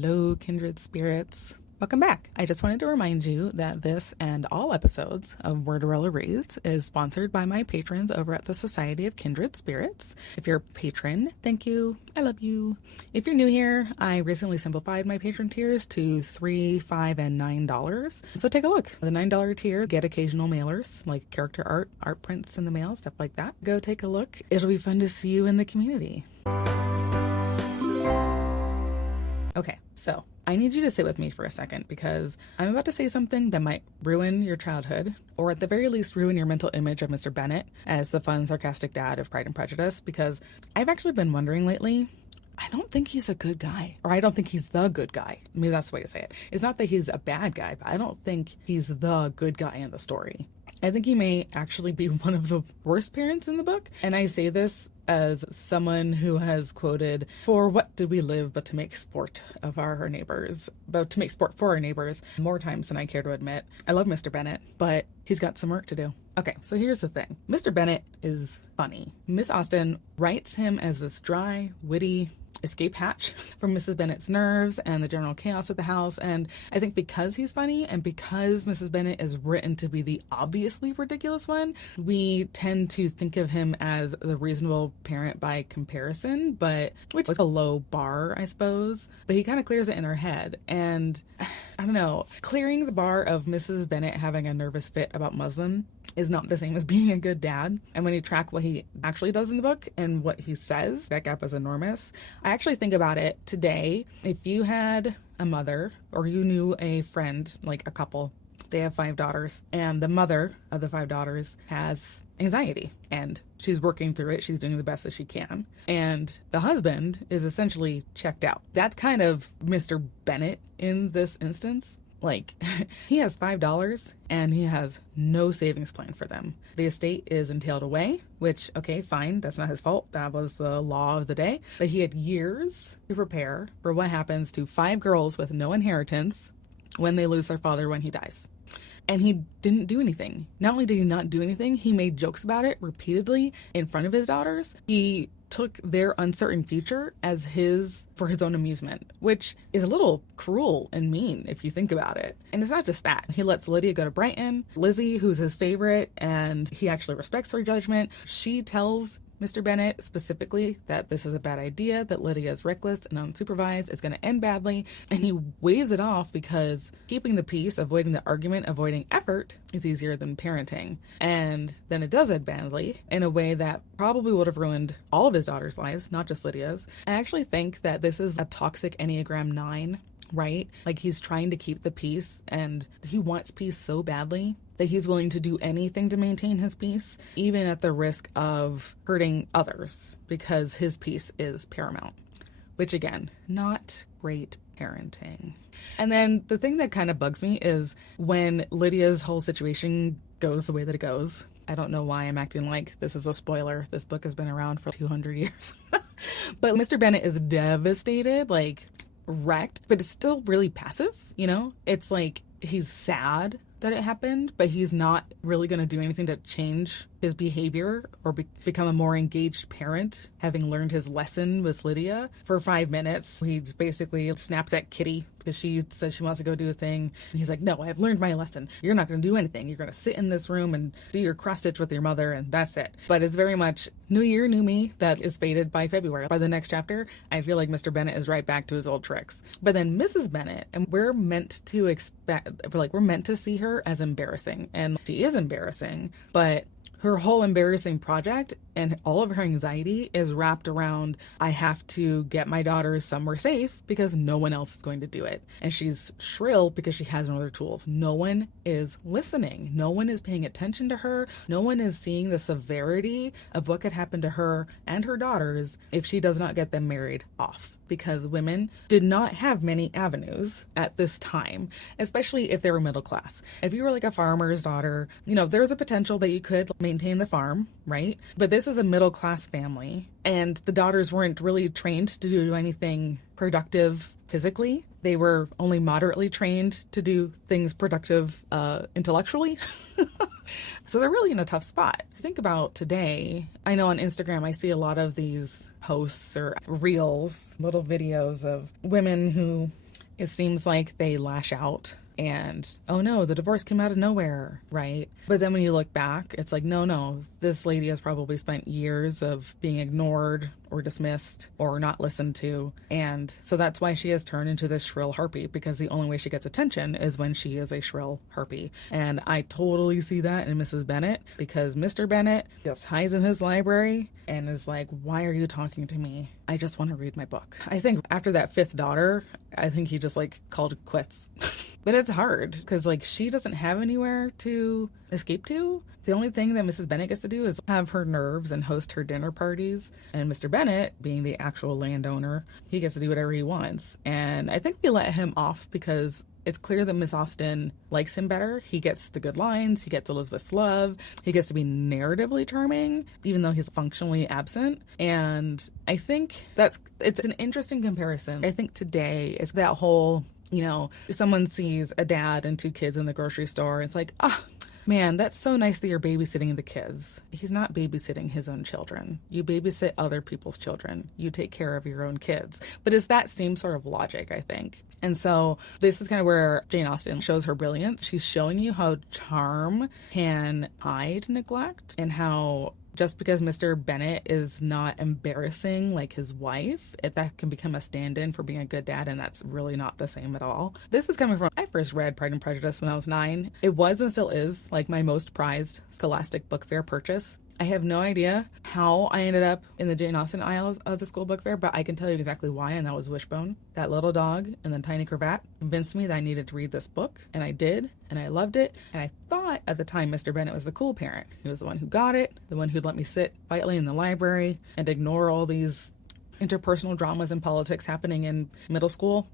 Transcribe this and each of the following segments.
Hello, kindred spirits. Welcome back. I just wanted to remind you that this and all episodes of Worderella Reads is sponsored by my patrons over at the Society of Kindred Spirits. If you're a patron, thank you. I love you. If you're new here, I recently simplified my patron tiers to $3, $5, and $9. So take a look. The $9 tier, get occasional mailers like character art prints in the mail, stuff like that. Go take a look. It'll be fun to see you in the community. Okay, so I need you to sit with me for a second because I'm about to say something that might ruin your childhood, or at the very least ruin your mental image of Mr. Bennet as the fun, sarcastic dad of Pride and Prejudice, because I've actually been wondering lately, I don't think he's a good guy, or I don't think he's the good guy. Maybe that's the way to say it. It's not that he's a bad guy, but I don't think he's the good guy in the story. I think he may actually be one of the worst parents in the book, and I say this as someone who has quoted, "For what do we live but to make sport of our neighbors, but to make sport for our neighbors," more times than I care to admit. I love Mr. Bennet, but he's got some work to do. Okay, so here's the thing. Mr. Bennet is funny. Miss Austen writes him as this dry, witty escape hatch from Mrs. Bennet's nerves and the general chaos of the house. And I think because he's funny and because Mrs. Bennet is written to be the obviously ridiculous one, we tend to think of him as the reasonable parent by comparison, but which is a low bar, I suppose. But he kind of clears it in our head. And I don't know, clearing the bar of Mrs. Bennet having a nervous fit about Muslim is not the same as being a good dad. And when you track what he actually does in the book and what he says, that gap is enormous. I actually think about it today. If you had a mother or you knew a friend, like a couple, they have 5 daughters, and the mother of the 5 daughters has anxiety and she's working through it. She's doing the best that she can. And the husband is essentially checked out. That's kind of Mr. Bennet in this instance. Like, he has $5 and he has no savings plan for them. The estate is entailed away, which, okay, fine, that's not his fault. That was the law of the day. But he had years to prepare for what happens to 5 girls with no inheritance when they lose their father when he dies. And he didn't do anything. Not only did he not do anything, he made jokes about it repeatedly in front of his daughters. He took their uncertain future as for his own amusement, which is a little cruel and mean if you think about it. And it's not just that. He lets Lydia go to Brighton. Lizzie, who's his favorite, and he actually respects her judgment. She tells Mr. Bennet specifically that this is a bad idea, that Lydia is reckless and unsupervised, is going to end badly, and he waves it off because keeping the peace, avoiding the argument, avoiding effort is easier than parenting. And then it does end badly in a way that probably would have ruined all of his daughters' lives, not just Lydia's. I actually think that this is a toxic Enneagram 9, right? Like, he's trying to keep the peace and he wants peace so badly that he's willing to do anything to maintain his peace, even at the risk of hurting others, because his peace is paramount, which again, not great parenting. And then the thing that kind of bugs me is when Lydia's whole situation goes the way that it goes. I don't know why I'm acting like this is a spoiler. This book has been around for 200 years. But Mr. Bennet is devastated, like wrecked, but it's still really passive, you know? It's like he's sad that it happened, but he's not really going to do anything to change his behavior or become a more engaged parent, having learned his lesson with Lydia. For 5 minutes, he basically snaps at Kitty because she says she wants to go do a thing. And he's like, "No, I've learned my lesson. You're not going to do anything. You're going to sit in this room and do your cross stitch with your mother, and that's it." But it's very much new year, new me that is faded by February. By the next chapter, I feel like Mr. Bennet is right back to his old tricks. But then Mrs. Bennet, and we're meant to we're meant to see her as embarrassing. And she is embarrassing, but her whole embarrassing project and all of her anxiety is wrapped around, I have to get my daughters somewhere safe because no one else is going to do it. And she's shrill because she has no other tools. No one is listening. No one is paying attention to her. No one is seeing the severity of what could happen to her and her daughters if she does not get them married off. Because women did not have many avenues at this time, especially if they were middle class. If you were like a farmer's daughter, you know, there's a potential that you could maintain the farm, right? But this is a middle class family, and the daughters weren't really trained to do anything productive physically. They were only moderately trained to do things productive intellectually. So they're really in a tough spot. Think about today. I know on Instagram I see a lot of these posts or reels, little videos of women who it seems like they lash out and, oh no, the divorce came out of nowhere, right? But then when you look back, it's like, no, this lady has probably spent years of being ignored or dismissed or not listened to. And so that's why she has turned into this shrill harpy, because the only way she gets attention is when she is a shrill harpy. And I totally see that in Mrs. Bennet, because Mr. Bennet just hides in his library and is like, why are you talking to me? I just want to read my book. I think after that fifth daughter, I think he just like called it quits. But it's hard because like she doesn't have anywhere to escape to. The only thing that Mrs. Bennet gets to do is have her nerves and host her dinner parties. And Mr. Bennet, being the actual landowner, he gets to do whatever he wants. And I think we let him off because it's clear that Miss Austen likes him better. He gets the good lines. He gets Elizabeth's love. He gets to be narratively charming, even though he's functionally absent. And I think it's an interesting comparison. I think today is that whole, someone sees a dad and two kids in the grocery store. It's like, man, that's so nice that you're babysitting the kids. He's not babysitting his own children. You babysit other people's children. You take care of your own kids. But it's that same sort of logic, I think. And so this is kind of where Jane Austen shows her brilliance. She's showing you how charm can hide neglect, and how just because Mr. Bennet is not embarrassing like his wife, that can become a stand-in for being a good dad, and that's really not the same at all. This is coming from, I first read Pride and Prejudice when I was 9. It was and still is like my most prized Scholastic Book Fair purchase. I have no idea how I ended up in the Jane Austen aisle of the school book fair, but I can tell you exactly why, and that was Wishbone. That little dog and the tiny cravat convinced me that I needed to read this book, and I did, and I loved it, and I thought at the time Mr. Bennet was the cool parent. He was the one who got it, the one who'd let me sit quietly in the library and ignore all these interpersonal dramas and politics happening in middle school.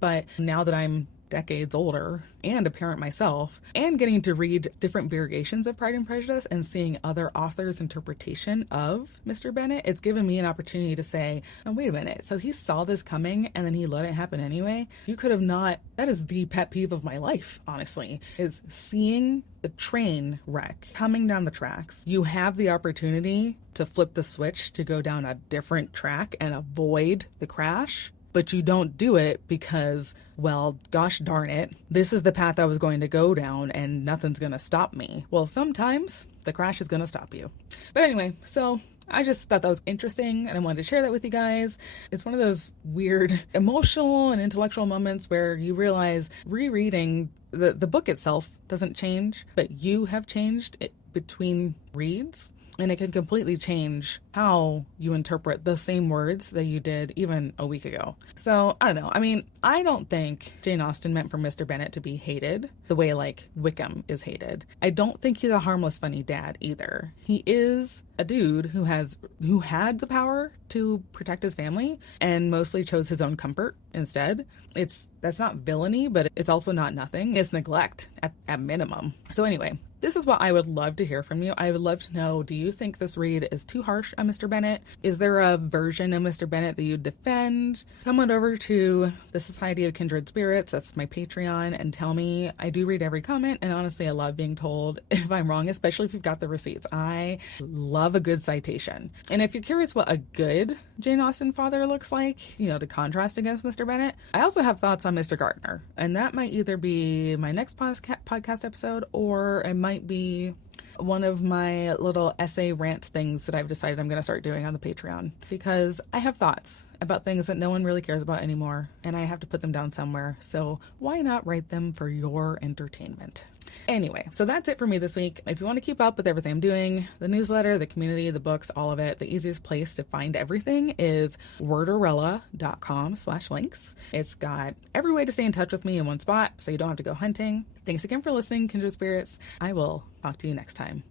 But now that I'm decades older and a parent myself, and getting to read different variations of Pride and Prejudice and seeing other authors' interpretation of Mr. Bennet, it's given me an opportunity to say, oh, wait a minute, so he saw this coming and then he let it happen anyway? You could have not. That is the pet peeve of my life, honestly, is seeing the train wreck coming down the tracks. You have the opportunity to flip the switch to go down a different track and avoid the crash, but you don't do it because, well, gosh darn it, this is the path I was going to go down and nothing's going to stop me. Well, sometimes the crash is going to stop you. But anyway, so I just thought that was interesting and I wanted to share that with you guys. It's one of those weird emotional and intellectual moments where you realize rereading the book itself doesn't change, but you have changed it between reads. And it can completely change how you interpret the same words that you did even a week ago. So, I don't know. I mean, I don't think Jane Austen meant for Mr. Bennet to be hated the way, like, Wickham is hated. I don't think he's a harmless, funny dad either. He is a dude who had the power to protect his family and mostly chose his own comfort instead. That's not villainy, but it's also not nothing. It's neglect at minimum. So anyway, this is what I would love to hear from you. I would love to know, do you think this read is too harsh on Mr. Bennet? Is there a version of Mr. Bennet that you defend? Come on over to the Society of Kindred Spirits. That's my Patreon, and tell me. I do read every comment, and honestly, I love being told if I'm wrong, especially if you've got the receipts. I love a good citation. And if you're curious what a good Jane Austen father looks like, to contrast against Mr. Bennet, I also have thoughts on Mr. Gardner. And that might either be my next podcast episode, or it might be one of my little essay rant things that I've decided I'm going to start doing on the Patreon, because I have thoughts about things that no one really cares about anymore, and I have to put them down somewhere. So why not write them for your entertainment? Anyway, so that's it for me this week. If you want to keep up with everything I'm doing, the newsletter, the community, the books, all of it, the easiest place to find everything is wordorella.com/links. It's got every way to stay in touch with me in one spot, so you don't have to go hunting. Thanks again for listening, Kindred Spirits. I will talk to you next time.